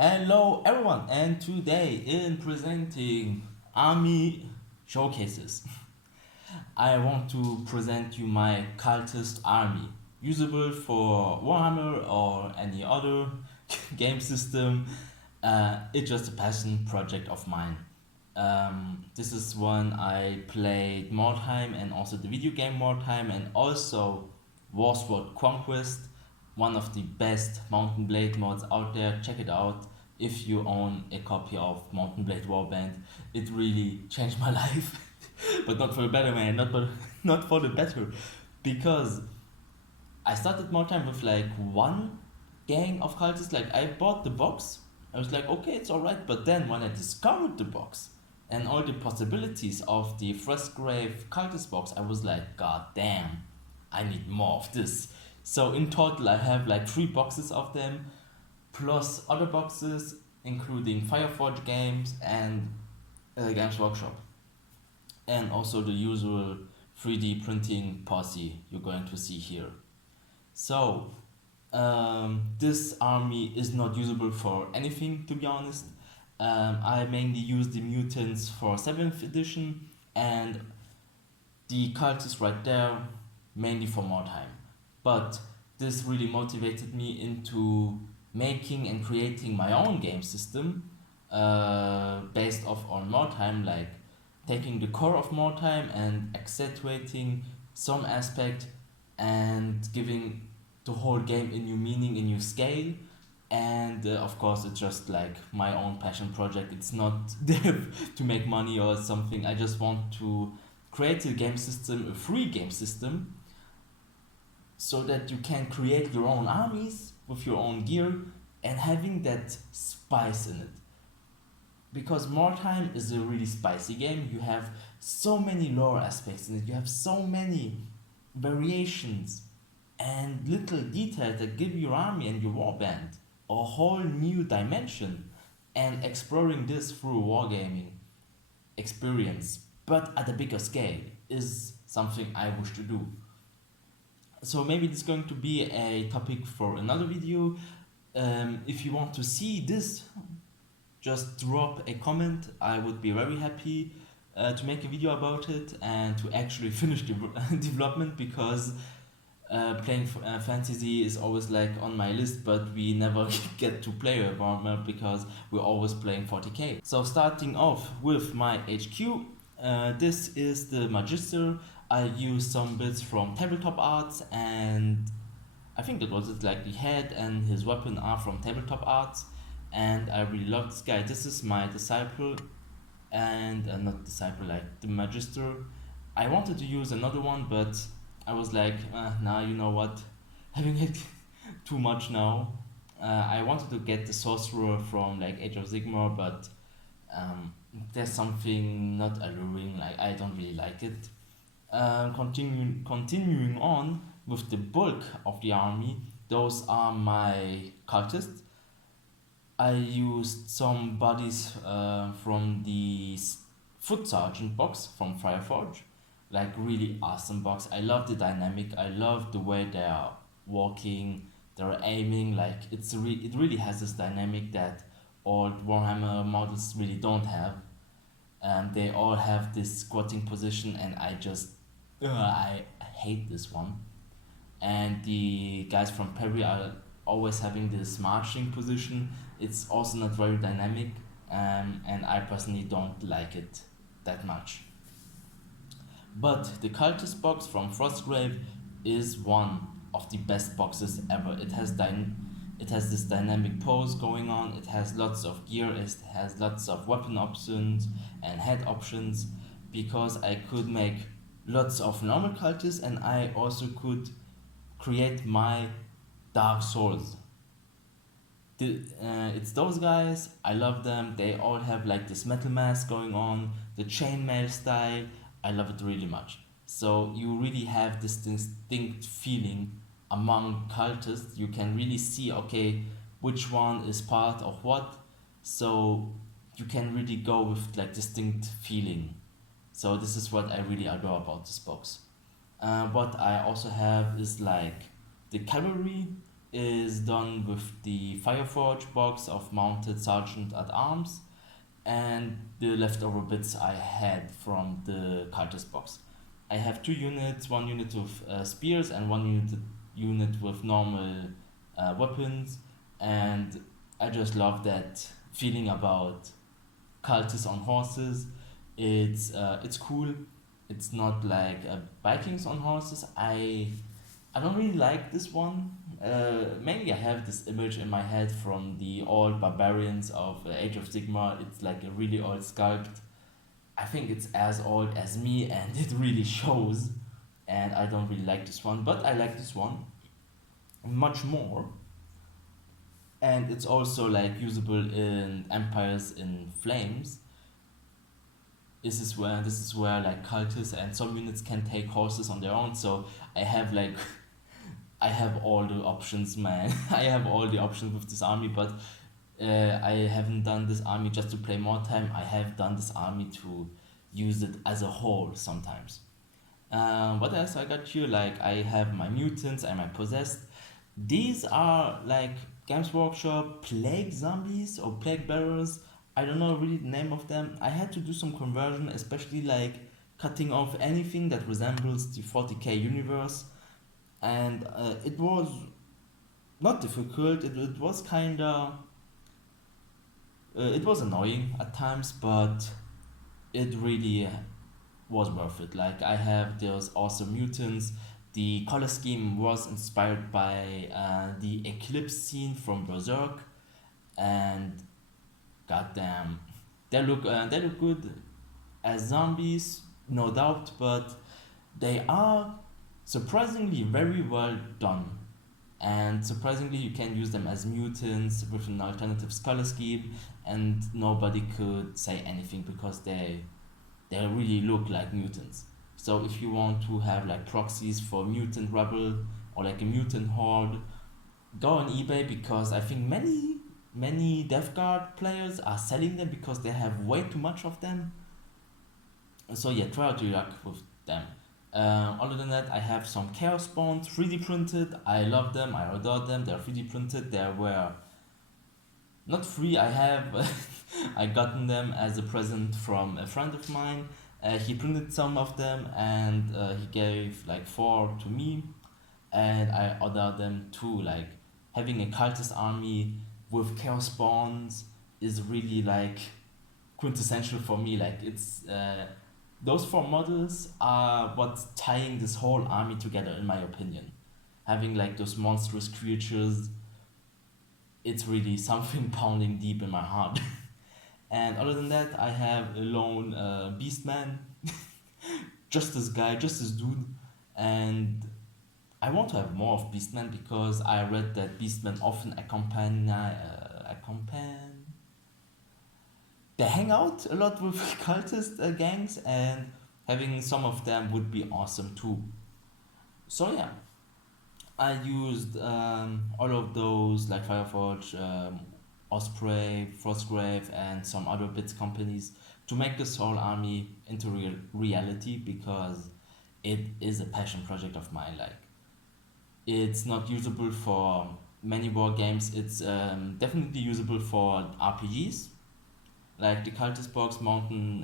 Hello everyone, and today in presenting army showcases, I want to present you my Cultist army, usable for Warhammer or any other game system. It's just a passion project of mine. This is when I played Mordheim and also the video game Mordheim and also Warsword Conquest, one of the best Mountain Blade mods out there. Check it out if you own a copy of Mountain Blade Warband. It really changed my life, but not for the better, man. Not for the better, because I started Mordheim with like one gang of cultists. Like I bought the box, I was like, okay, it's alright. But then when I discovered the box and all the possibilities of the frostgrave cultist box, I was like, god damn, I need more of this. So in total, I have like 3 boxes of them, plus other boxes, including Fireforge games and Games Workshop, and also the usual 3D printing posse you're going to see here. So, this army is not usable for anything, to be honest. I mainly use the mutants for 7th edition and the cultists right there mainly for Mordheim. But this really motivated me into making and creating my own game system based off on Mordheim, like taking the core of Mordheim and accentuating some aspect and giving the whole game a new meaning, a new scale. And of course, it's just like my own passion project. It's not there to make money or something. I just want to create a game system, a free game system, so that you can create your own armies with your own gear and having that spice in it. Because Mordheim is a really spicy game. You have so many lore aspects in it. You have so many variations and little details that give your army and your warband a whole new dimension. And exploring this through wargaming experience, but at a bigger scale, is something I wish to do. So maybe it's going to be a topic for another video. If you want to see this, just drop a comment. I would be very happy to make a video about it and to actually finish the development, because playing fantasy is always like on my list, but we never get to play a Warhammer because we're always playing 40k. So starting off with my HQ, this is the Magister. I used some bits from tabletop arts, and I think that was it, like the head and his weapon are from tabletop arts, and I really love this guy. This is my disciple, and not disciple, like the Magister. I wanted to use another one, but I was like, nah, you know what, having it too much now. I wanted to get the sorcerer from like Age of Sigmar, but there's something not alluring, like I don't really like it. Continuing on with the bulk of the army, those are my cultists. I used some bodies from the foot sergeant box from Fireforge, like really awesome box. I love the dynamic. I love the way they are walking, they're aiming. Like it really has this dynamic that old Warhammer models really don't have. They all have this squatting position, and I hate this one. And the guys from Perry are always having this marching position. It's also not very dynamic, and I personally don't like it that much. But the Cultist box from Frostgrave is one of the best boxes ever. It has this dynamic pose going on. It has lots of gear. It has lots of weapon options and head options, because I could make lots of normal cultists, and I also could create my Dark Souls. It's those guys. I love them. They all have like this metal mask going on, the chainmail style. I love it really much. So you really have this distinct feeling among cultists. You can really see, okay, which one is part of what. So you can really go with like distinct feeling. So this is what I really adore about this box. What I also have is like the cavalry. is done with the fireforge box of mounted sergeant at arms and the leftover bits I had from the Cultist box. I have two units, one unit with spears and one unit with normal weapons, and I just love that feeling about cultists on horses. It's cool. It's not like Vikings on horses. I don't really like this one. Mainly I have this image in my head from the old barbarians of Age of Sigmar. It's like a really old sculpt. I think it's as old as me and it really shows. And I don't really like this one, but I like this one much more. And it's also like usable in Empires in Flames. This is where like cultists and some units can take horses on their own. So I have like I have all the options, man. I have all the options with this army, but I haven't done this army just to play Mordheim. I have done this army to use it as a whole sometimes. What else I got here? Like I have my mutants and my possessed. These are like Games Workshop plague zombies or plague bearers. I don't know really the name of them. I had to do some conversion, especially like cutting off anything that resembles the 40k universe, and it was not difficult. It was kinda it was annoying at times, but it really was worth it. Like I have those awesome mutants. The color scheme was inspired by the eclipse scene from Berserk, and goddamn, they look good as zombies, no doubt, but they are surprisingly very well done. And surprisingly, you can use them as mutants with an alternative color scheme, and nobody could say anything because they really look like mutants. So if you want to have like proxies for mutant rebel or like a mutant horde, go on eBay because I think many Death Guard players are selling them because they have way too much of them. So yeah, try out your luck with them. Other than that, I have some Chaos Spawns 3D printed. I love them. I adore them. They're 3D printed. They were not free. I have I gotten them as a present from a friend of mine. He printed some of them and he gave like four to me, and I ordered them too. Like having a cultist army with chaos spawns is really like quintessential for me. Like it's those four models are what's tying this whole army together, in my opinion. Having like those monstrous creatures, it's really something pounding deep in my heart. And other than that, I have a lone beastman, just this guy, just this dude, and I want to have more of beastmen because I read that beastmen often accompany they hang out a lot with cultist gangs, and having some of them would be awesome too. So yeah, I used all of those like Fireforge, Osprey, Frostgrave, and some other bits companies to make this whole army into reality because it is a passion project of mine. Like it's not usable for many war games. It's definitely usable for RPGs like the Cultist box, Mountain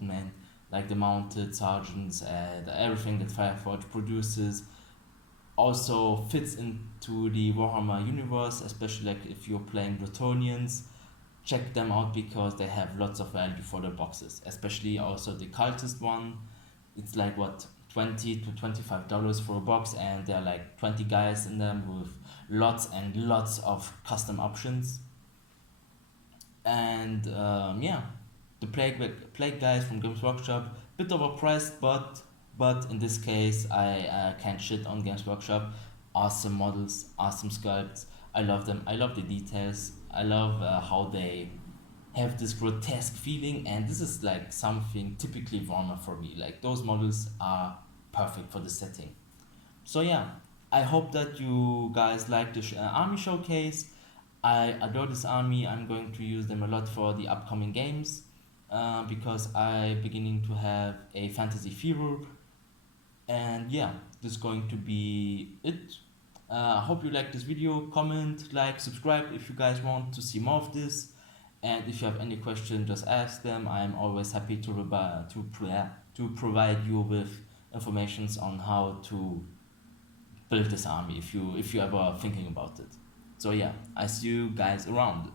Man, like the mounted sergeants and everything that Fireforge produces also fits into the Warhammer universe, especially like if you're playing Bretonnians. Check them out because they have lots of value for the boxes, especially also the Cultist one. It's like what, $20 to $25 for a box, and there are like 20 guys in them with lots and lots of custom options. And yeah, the plague guys from Games Workshop, bit overpriced, but in this case I can't shit on Games Workshop. Awesome models, awesome sculpts. I love them. I love the details. I love how they have this grotesque feeling, and this is like something typically Warhammer for me. Like those models are perfect for the setting. So yeah, I hope that you guys like the army showcase. I adore this army. I'm going to use them a lot for the upcoming games because I beginning to have a fantasy fever. And yeah, this is going to be it. Hope you like this video. Comment, like, subscribe if you guys want to see more of this. And if you have any question, just ask them. I'm always happy to provide you with informations on how to build this army if you ever thinking about it. So yeah, I see you guys around.